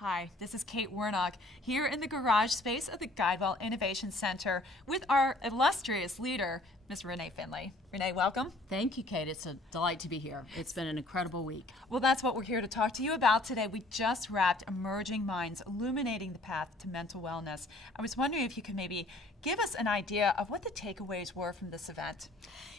Hi, this is Kate Warnock here in the garage space of the Guidewell Innovation Center with our illustrious leader, Ms. Renee Finley. Renee, welcome. Thank you, Kate. It's a delight to be here. It's been an incredible week. Well, that's what we're here to talk to you about today. We just wrapped Emerging Minds, Illuminating the Path to Mental Wellness. I was wondering if you could maybe give us an idea of what the takeaways were from this event.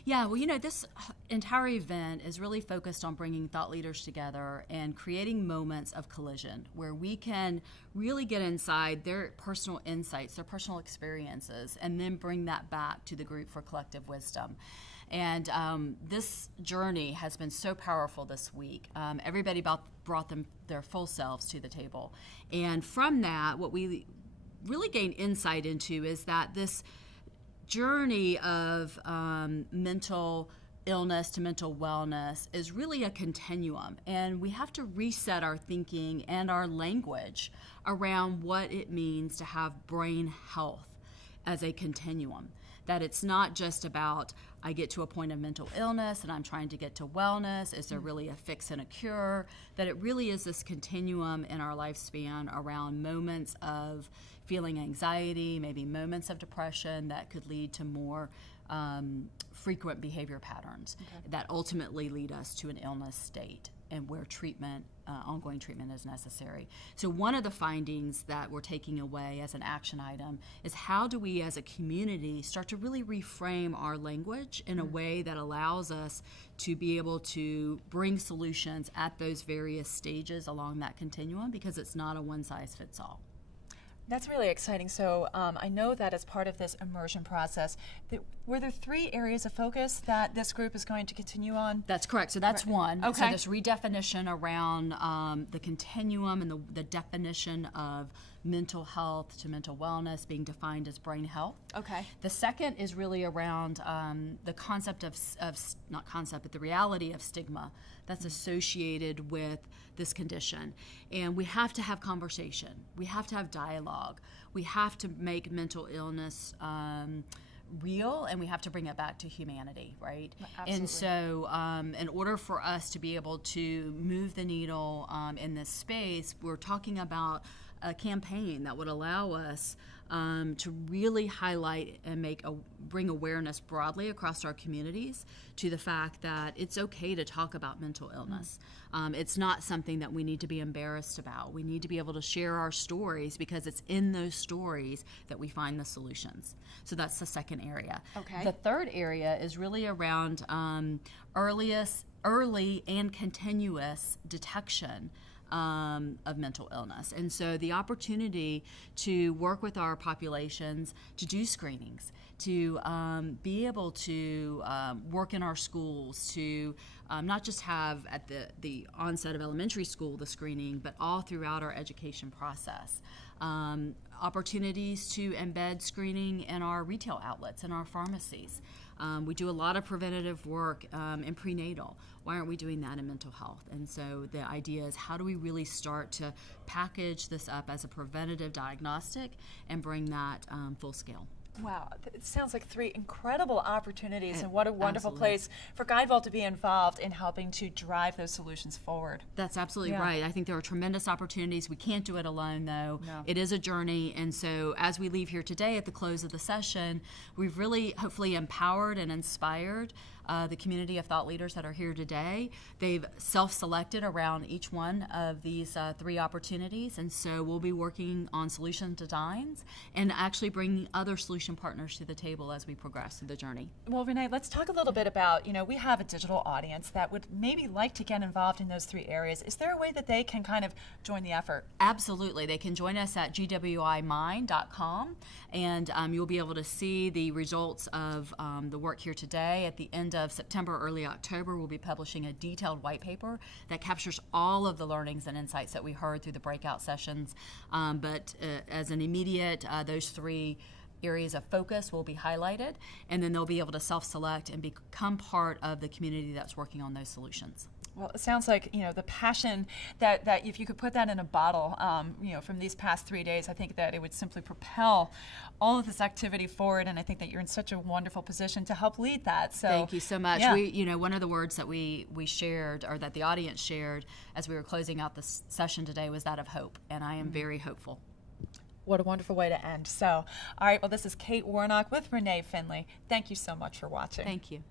Yeah, well, this entire event is really focused on bringing thought leaders together and creating moments of collision where we can really get inside their personal insights, their personal experiences, and then bring that back to the group for collective wisdom. And this journey has been so powerful this week. Everybody brought their full selves to the table. And from that, what we really gained insight into is that this journey of mental illness to mental wellness is really a continuum, and we have to reset our thinking and our language around what it means to have brain health as a continuum. That it's not just about I get to a point of mental illness and I'm trying to get to wellness. Is there really a fix and a cure? That it really is this continuum in our lifespan around moments of feeling anxiety, maybe moments of depression that could lead to more frequent behavior patterns that ultimately lead us to an illness state and where treatment, ongoing treatment is necessary. So one of the findings that we're taking away as an action item is how do we as a community start to really reframe our language in a way that allows us to be able to bring solutions at those various stages along that continuum, because it's not a one-size-fits-all. That's really exciting. So I know that as part of this immersion process, were there 3 areas of focus that this group is going to continue on? That's correct. So that's one. Okay. So this redefinition around the continuum and the definition of mental health to mental wellness being defined as brain health. Okay. The second is really around the concept of not concept, but the reality of stigma that's associated with this condition. And we have to have conversation. We have to have dialogue. We have to make mental illness real, and we have to bring it back to humanity, right? Absolutely. And so in order for us to be able to move the needle in this space, we're talking about a campaign that would allow us to really highlight and bring awareness broadly across our communities to the fact that it's okay to talk about mental illness. It's not something that we need to be embarrassed about. We need to be able to share our stories because it's in those stories that we find the solutions. So that's the second area. Okay. The third area is really around early and continuous detection of mental illness. And so the opportunity to work with our populations to do screenings, to be able to work in our schools, to not just have at the onset of elementary school the screening, but all throughout our education process. Opportunities to embed screening in our retail outlets, in our pharmacies. We do a lot of preventative work in prenatal. Why aren't we doing that in mental health? And so the idea is, how do we really start to package this up as a preventative diagnostic and bring that full scale? Wow, it sounds like 3 incredible opportunities, and what a wonderful Absolutely. place for Guidewell to be involved in helping to drive those solutions forward. That's absolutely Yeah. right. I think there are tremendous opportunities. We can't do it alone, though. No. It is a journey, and so as we leave here today at the close of the session, we've really hopefully empowered and inspired the community of thought leaders that are here today. They've self-selected around each one of these 3 opportunities, and so we'll be working on solution designs and actually bringing other solution partners to the table as we progress through the journey. Well, Renee, let's talk a little bit about, we have a digital audience that would maybe like to get involved in those 3 areas. Is there a way that they can kind of join the effort? Absolutely. They can join us at gwimind.com, and you'll be able to see the results of the work here today. At the end of September, early October, we'll be publishing a detailed white paper that captures all of the learnings and insights that we heard through the breakout sessions. But as an immediate, those 3 areas of focus will be highlighted, and then they'll be able to self-select and become part of the community that's working on those solutions. Well, it sounds like, the passion that if you could put that in a bottle, from these past 3 days, I think that it would simply propel all of this activity forward. And I think that you're in such a wonderful position to help lead that. So thank you so much. Yeah. One of the words that we shared, or that the audience shared as we were closing out this session today, was that of hope. And I am very hopeful. What a wonderful way to end. So, all right, well, this is Kate Warnock with Renee Finley. Thank you so much for watching. Thank you.